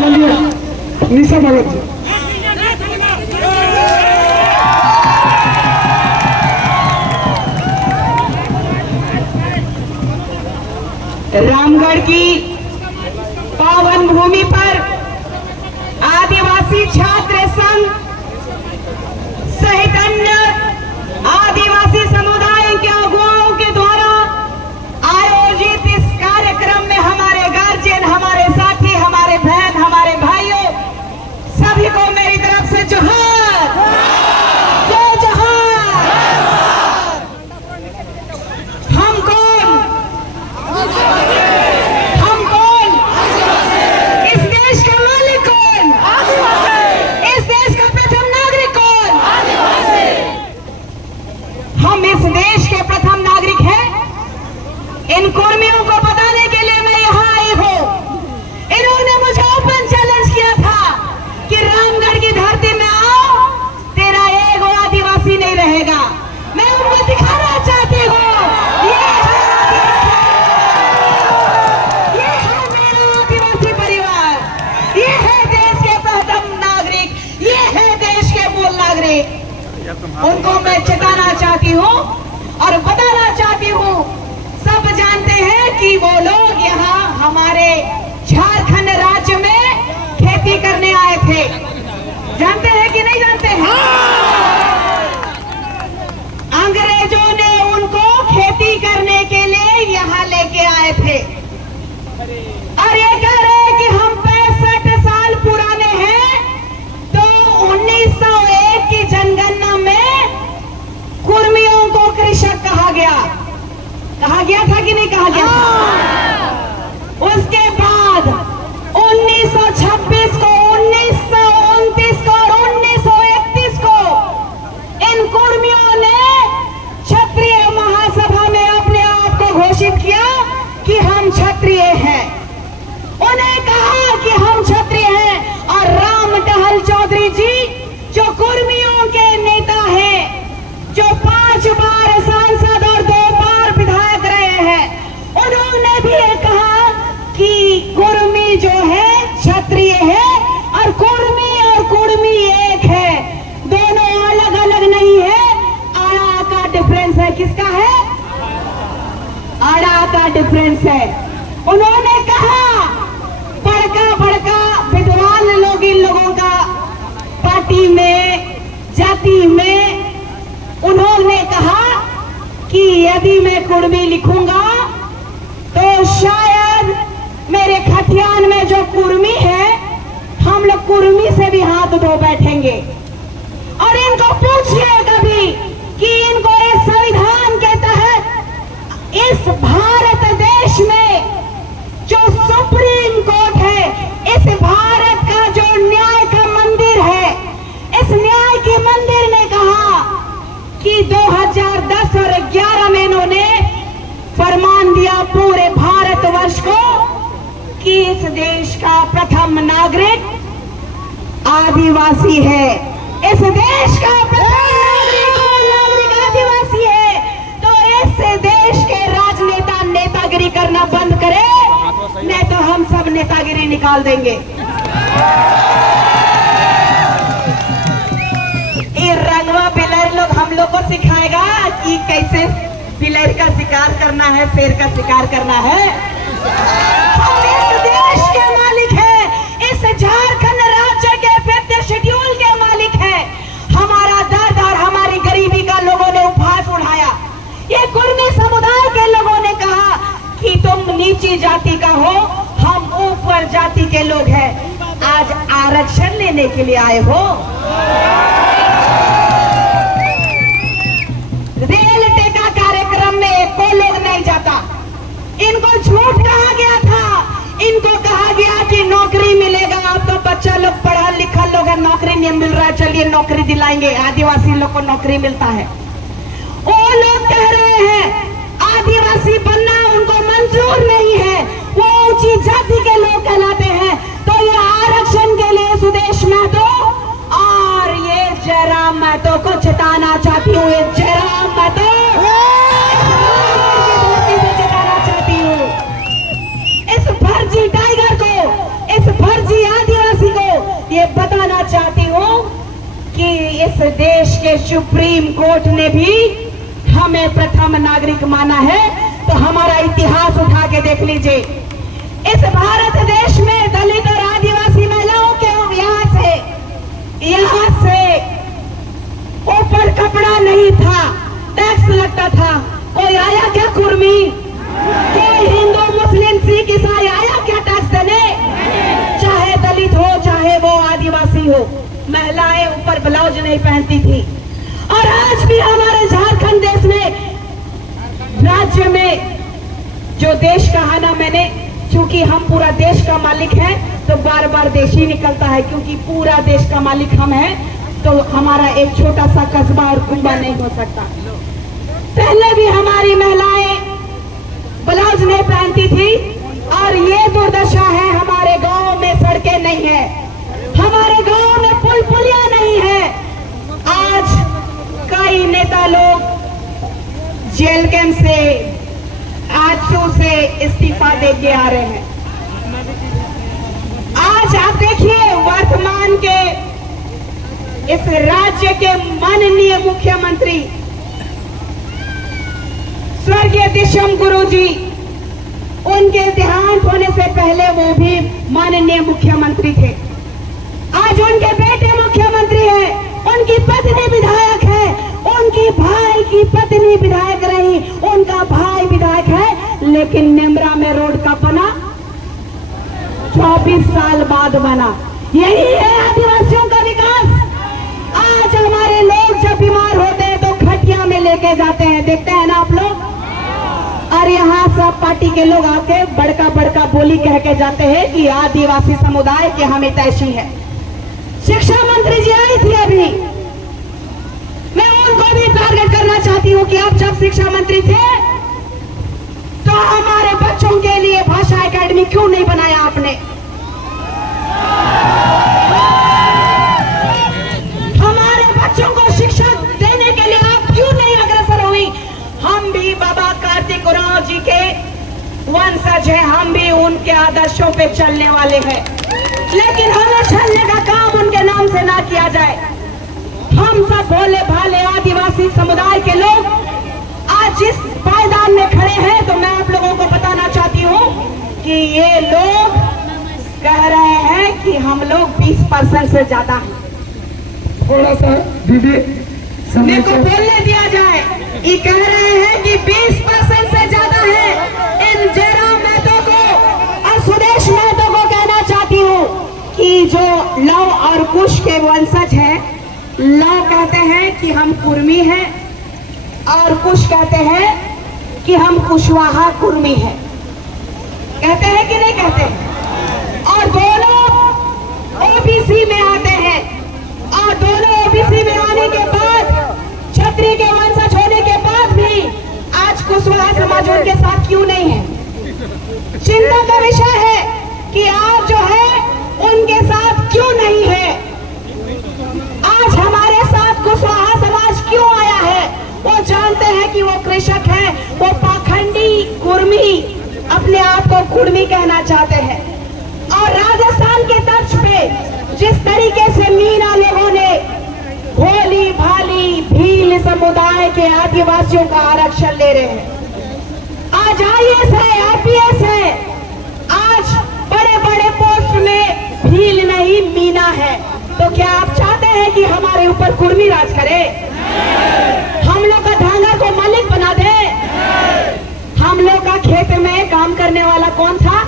चलिए निशा भगत जी। रामगढ़ की पावन भूमि पर आदिवासी छात्र संघ सहित अन्य आदिवासी समुदाय के अगुवाओं के द्वारा आयोजित इस कार्यक्रम में हमारे गार्जियन, हमारे साथी, हमारे बहन, हमारे भाइयों सभी को मेरी तरफ से जोहार, जय जोहार। हम कौन? हम कौन? इस देश का मालिक कौन? इस देश का प्रथम नागरिक कौन? हम इस देश के प्रथम नागरिक हैं। इन कर्मियों को बताने के लिए मैं यहाँ आई हूँ। इन्होंने मुझे ओपन चैलेंज किया था कि रामगढ़ की धरती में आओ, तेरा एक आदिवासी नहीं रहेगा। मैं उनको दिखाना चाहती हूँ ये है मेरा आदिवासी परिवार, ये है देश के प्रथम नागरिक, ये है देश के मूल नागरिक। उनको मैं चेताना चाहती हूँ और बताना चाहती हूँ। सब जानते हैं कि वो लोग यहाँ हमारे झारखंड राज्य में खेती करने आए थे। जानते हैं कि नहीं जानते हैं? अंग्रेजों ने उनको खेती करने के लिए यहाँ लेके आए थे और ये कह रहे हैं कि हम 65 साल पुराने हैं। तो 1901 की जनगणना में कुर्मियों को कृषक कहा गया था कि नहीं कहा गया था? उसके बाद 1926 को, 1929 को और 1931 को इन कुर्मियों ने क्षत्रिय महासभा में अपने आप को घोषित किया कि हम क्षत्रिय हैं। उन्हें कहा कि हम क्षत्रिय हैं और राम टहल चौधरी जी जो कुर्मियों के नेता हैं, जो 5 बार सांसद और 2 बार विधायक रहे हैं, उन्होंने भी ये कहा कि कुर्मी जो है क्षत्रिय है और कुर्मी एक है, दोनों अलग अलग नहीं है। आड़ा का डिफरेंस है। किसका है? आड़ा का डिफरेंस है। उन्होंने कहा, बड़का विद्वान लोग इन लोगों का पार्टी में, जाति में, उन्होंने कहा कि यदि मैं कुर्मी लिखूंगा तो शायद मेरे खतियान में जो कुर्मी है, हम लोग कुर्मी से भी हाथ धो बैठेंगे। और इनको पूछिए कभी कि इनको इस संविधान के तहत इस भारत देश में जो सुप्रीम कोर्ट है, इस भारत का जो न्याय का मंदिर है, इस न्याय के मंदिर ने कहा कि 2010 और 11 में इन्होंने फरमान दिया पूरे भारतवर्ष को कि इस देश का प्रथम नागरिक आदिवासी है। इस देश का प्रथम नागरिक आदिवासी है। तो इस देश के राजनेता नेतागिरी करना बंद करे, नहीं तो हम सब नेतागिरी निकाल देंगे। ये रंगवा बिलर लोग हम लोग को सिखाएगा कि कैसे बिलर का शिकार करना है, शेर का शिकार करना है। हम इस देश के मालिक हैं, इस झारखंड राज्य के 5th शेड्यूल के मालिक हैं। हमारा दर्द और हमारी गरीबी का लोगों ने उपहास उठाया। ये कुर्मी समुदाय के लोगों ने कहा कि तुम नीची जाति का हो, हम ऊपर जाति के लोग हैं। आज आरक्षण लेने के लिए आए हो। रेल टेका कार्यक्रम में कोई लोग नहीं जाता। इनको झूठ कहा गया था। इनको कहा गया कि नौकरी मिलेगा, आपका बच्चा लोग पढ़ा लिखा लोग है, नौकरी नहीं मिल रहा है, चलिए नौकरी दिलाएंगे, आदिवासी लोग को नौकरी मिलता है। वो लोग कह रहे हैं आदिवासी बनना उनको मंजूर नहीं है, वो ऊंची जाति के लोग कहलाते हैं। तो ये आरक्षण के लिए सुदेश महतो और ये जयराम महतो को चेताना चाहती हूँ। ये जयराम महतो चेताना चाहती हूँ। इस फर्जी टाइगर को, इस फर्जी आदिवासी ये बताना चाहती हूँ कि इस देश के सुप्रीम कोर्ट ने भी हमें प्रथम नागरिक माना है। तो हमारा इतिहास उठा के देख लीजिए, इस भारत देश में दलित और आदिवासी महिलाओं के यहाँ से ऊपर कपड़ा नहीं था, टैक्स लगता था। कोई आया क्या कुर्मी? कोई हिंदू मुस्लिम सिख ईसाई आया क्या टैक्स देने? चाहे दलित हो चाहे वो आदिवासी हो, महिलाएं ऊपर ब्लाउज नहीं पहनती थी। और आज भी हमारे झारखंड देश में, राज्य में, जो देश कहा ना मैंने, क्योंकि हम पूरा देश का मालिक हैं तो बार बार देश ही निकलता है, क्योंकि पूरा देश का मालिक हम हैं तो हमारा एक छोटा सा कस्बा और कुंबा नहीं हो सकता। पहले भी हमारी महिलाएं ब्लाउज नहीं पहनती थी और ये दुर्दशा है। हमारे गांव में सड़कें नहीं है, हमारे गांव में पुल पुलिया नहीं है। आज कई नेता लोग जेल कैंप से, आजसू से इस्तीफा दे के आ रहे हैं। आज आप देखिए वर्तमान के इस राज्य के माननीय मुख्यमंत्री स्वर्गीय दिशम गुरु जी, उनके देहांत होने से पहले वो भी माननीय मुख्यमंत्री थे। आज उनके बेटे मुख्यमंत्री है, उनकी पत्नी विधायक है, उनकी भाई की पत्नी विधायक रही, उनका भाई विधायक है। लेकिन नेमरा में रोड का बना 24 साल बाद बना। यही है आदिवासियों का विकास। आज हमारे लोग जब बीमार होते हैं तो खटिया में लेके जाते हैं, देखते हैं ना आप लोग। और यहाँ सब पार्टी के लोग आके बड़का बड़का बोली कह के जाते हैं कि आदिवासी समुदाय की हमें तैसी है। शिक्षा मंत्री जी आई थी अभी, मैं उनको भी टारगेट करना चाहती हूँ कि आप जब शिक्षा मंत्री थे तो हमारे बच्चों के लिए भाषा एकेडमी क्यों नहीं बनाया आपने? हमारे बच्चों को शिक्षा देने के लिए आप क्यों नहीं अग्रसर हुई? हम भी बाबा कार्तिक उरांव जी के वंशज हैं, हम भी उनके आदर्शों पे चलने वाले हैं, लेकिन हमें चलने का काम उनके नाम से ना किया जाए। हम सब भोले भाले आदिवासी समुदाय के लोग आज जिस पायदान में खड़े हैं, तो मैं आप लोगों को बताना चाहती हूँ कि ये लोग कह रहे हैं कि हम लोग 20% से ज्यादा हैं। थोड़ा सा दीदी मेरे को बोलने दिया जाए। ये कह रहे हैं कि 20% से ज्यादा है। इन जयराम महतो को और सुदेश महतो को कहना चाहती हूँ कि जो लव और कुश के वंशज हैं, लव कहते हैं कि हम कुर्मी हैं और कुश कहते हैं कि हम कुशवाहा कुर्मी हैं। कहते हैं कि नहीं कहते? और दोनों ओबीसी में आते हैं, और दोनों ओबीसी में आने के बाद, क्षत्रिय के वंशज होने के बाद भी आज कुशवाहा समाज उनके साथ क्यों नहीं है? चिंता का विषय है कि आज जो है उनके साथ क्यों नहीं है। आज हमारे साथ कुशवाहा समाज क्यों आया है? वो जानते हैं कि वो कृषक है, वो पाखंडी कुर्मी, अपने आप को कुर्मी कहना चाहते हैं। और राजस्थान के तर्ज पे जिस तरीके से मीना लोगों ने भोली भाली भील समुदाय के आदिवासियों का आरक्षण ले रहे हैं। आज IAS है, IPS है, आज बड़े बड़े पोस्ट में भील नहीं मीना है। तो क्या आप चाहते हैं कि हमारे ऊपर कुर्मी राज करे? हम लोग का ढांगा को मालिक बना दे? हम लोग का खेत में काम करने वाला कौन था?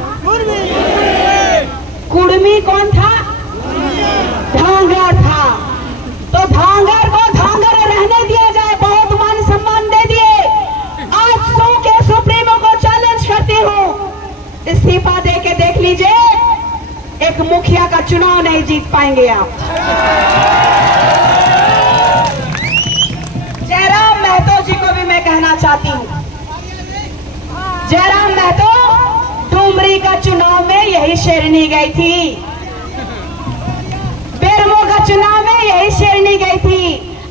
कुर्मी कौन था? धांगर था। तो धांगर को धांगर रहने दिया जाए, बहुत मान सम्मान दे दिए। आज सो के सुप्रीमो को चैलेंज करती हूँ, इस्तीफा दे के देख लीजिए, एक मुखिया का चुनाव नहीं जीत पाएंगे आप। जयराम महतो जी को भी मैं कहना चाहती हूँ, जयराम महतो डुमरी का चुनाव में यही शेरनी गई थी, बेरमो का चुनाव में यही शेरनी गई थी।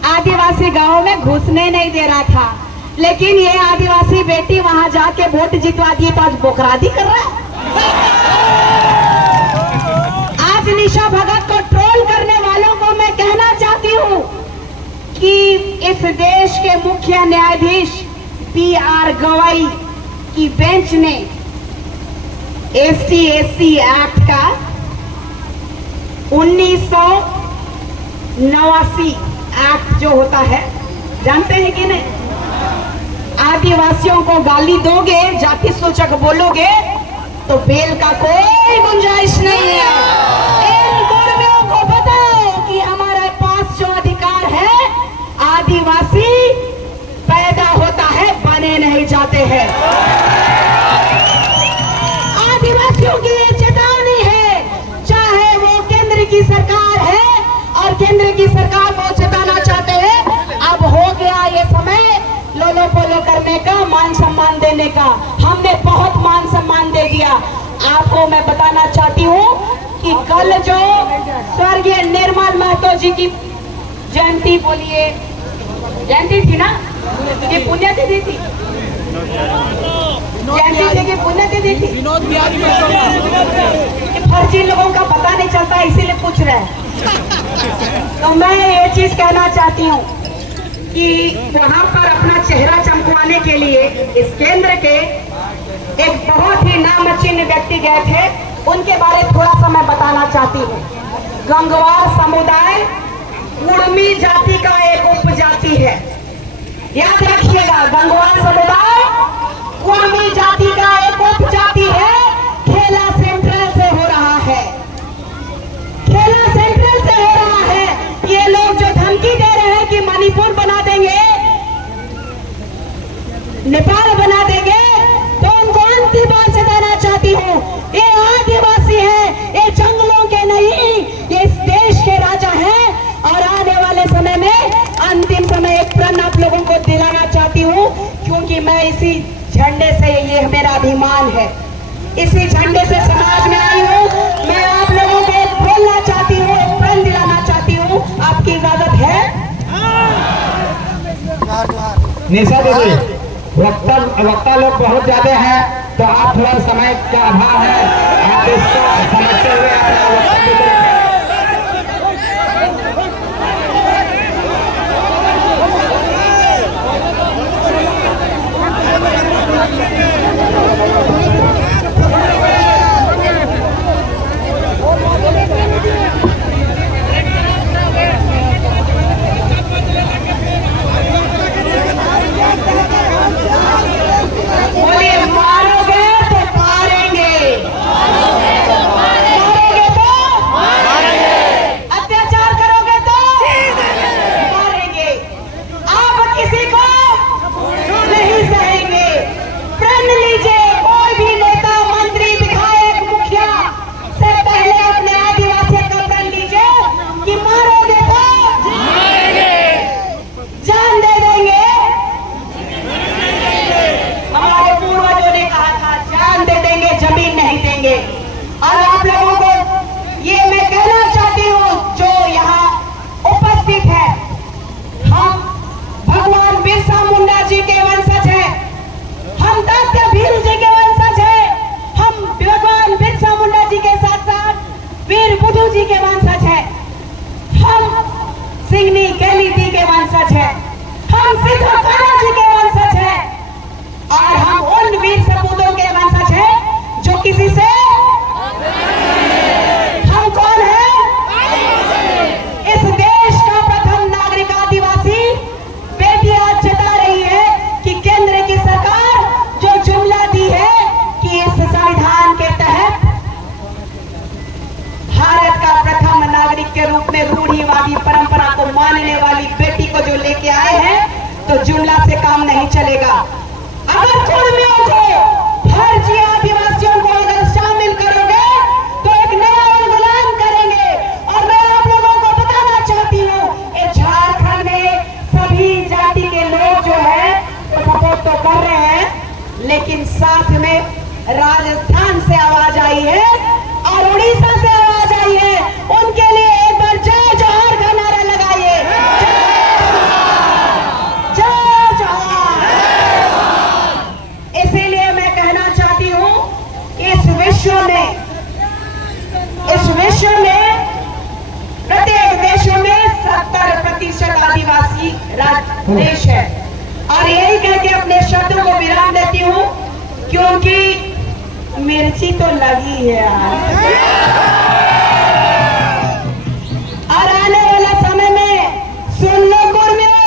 आदिवासी गांव में घुसने नहीं दे रहा था, लेकिन ये आदिवासी बेटी वहां जाके वोट जितवा दी तो आज बोखरादी कर रहा है। आज निशा भगत को ट्रोल कि इस देश के मुख्य न्यायाधीश पी.आर. गवाई की बेंच ने ST/SC एक्ट का 1989 एक्ट जो होता है, जानते हैं कि नहीं? आदिवासियों को गाली दोगे, जाति सूचक बोलोगे तो बेल का कोई गुंजाइश नहीं है। इन कर्मियों को बताओ कि हमारे पास जो अधिकार है, आदिवासी पैदा होता है, बने नहीं जाते हैं। आदिवासियों की ये चेतावनी है, चाहे वो केंद्र की सरकार है और केंद्र की सरकार को चेताना चाहते हैं। अब हो गया ये समय लोलो पोलो करने का, मान सम्मान देने का। हमने बहुत मान सम्मान दे दिया। आपको मैं बताना चाहती हूँ कि कल जो स्वर्गीय निर्मल महतो जी की जयंती, बोलिए जयंती थी ना, ये पुण्यतिथि थी, जयंती जी की पुण्यतिथि थी। फर्जी लोगों का पता नहीं चलता, इसीलिए पूछ रहे हैं। तो मैं ये चीज कहना चाहती हूँ कि वहां पर अपना चेहरा चमकवाने के लिए इस केंद्र के एक बहुत ही नामचीन व्यक्ति गए थे, उनके बारे थोड़ा सा मैं बताना चाहती हूँ। गंगवार समुदाय कुर्मी जाति का एक उपजाति है, याद रखिएगा। गंगवार समुदाय कुर्मी जाति का एक उपजाति है। खेला सेंट्रल से हो रहा है, खेला सेंट्रल से हो रहा है। ये लोग जो धमकी दे रहे हैं कि मणिपुर बना देंगे, नेपाल बना देंगे, तो उनको अंतिम बात बताना चाहती हूँ, ये आदिवासी है, ये जंगलों के नहीं, ये इस देश के राजा हैं। और आने वाले समय में अंतिम समय एक प्रण आप लोगों को दिलाना चाहती हूँ, क्योंकि मैं इसी झंडे से, ये मेरा अभिमान है, इसी झंडे से समाज में आई हूँ। मैं आप लोगों को बोलना चाहती हूँ, एक प्रण दिलाना चाहती हूँ। आपकी इजाजत है? निशा दीदी, वक्ता लोग बहुत ज्यादा हैं, तो आप थोड़ा समय का अभाव है, आप इसको समझते हुए अपना वक्तव्य करें। बोलिए, मारोगे तो मारेंगे, मारोगे तो मारेंगे, अत्याचार करोगे तो मारेंगे। आप किसी को नहीं सहेंगे। प्रण लीजिए, कोई भी नेता, मंत्री, विधायक, मुखिया से पहले अपने आदिवासी का प्रण लीजिए कि मारोगे तो मारेंगे, जान दे देंगे। हमारे पूर्वजों ने कहा था, जान दे देंगे, जमीन नहीं देंगे। और आप लोगों को ये मैं कहना चाहती हूँ, जो यहाँ उपस्थित है, हम भगवान बिरसा मुंडा जी के वंशज हैं, हम तात्या भील जी के वंशज हैं, हम भगवान बिरसा मुंडा जी के साथ साथ वीर बुद्धू जी के वंशज हैं, हम सिंगनी कैलीती के वंशज हैं, हम सिद्धू कान्हा जी के वंशज हैं, और हम उन वीर सपूतों के वंशज हैं जो किसी से, हम कौन हैं? इस देश का प्रथम नागरिक आदिवासी बेटी आज जता रही है कि केंद्र की सरकार जो जुमला दी है कि इस संविधान के तहत भारत का प्रथम नागरिक के रूप में रूढ़िवादी परंपरा को मानने वाली बेटी को जो लेके आए हैं, तो जुमला से काम नहीं चलेगा। अगर कुर्मियों को, फर्जी आदिवासियों को अगर शामिल करोगे तो एक नया गुलाम करेंगे। और मैं आप लोगों को बताना चाहती हूँ, ये झारखंड में सभी जाति के लोग जो है सपोर्ट तो कर रहे हैं, लेकिन साथ में राजस्थान से आवाज आई है और उड़ीसा से आवाज आई है। उनके लिए एक बार जय जोहार का नारा लगाइए, जय जोहार। इसीलिए देश है। और यही कह के अपने शब्दों को विराम देती हूँ, क्योंकि मिर्ची तो लगी है आज। और आने वाला समय में सुन लो कुर्मियों,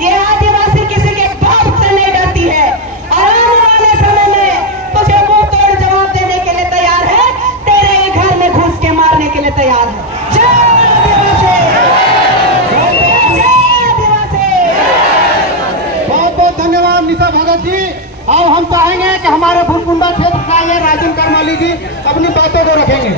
ये आदिवासी किसी के बाप से नहीं डरती है। और आने वाले समय में तुझे मुंह तोड़ जवाब देने के लिए तैयार है, तेरे ही घर में घुस के मारने के लिए तैयार है। जय आदिवासी, जय आदिवासी। बहुत बहुत धन्यवाद निशा भगत जी। अब हम चाहेंगे कि हमारे भूलकुंडा क्षेत्र का ये राजन करमाली जी अपनी बातों को रखेंगे।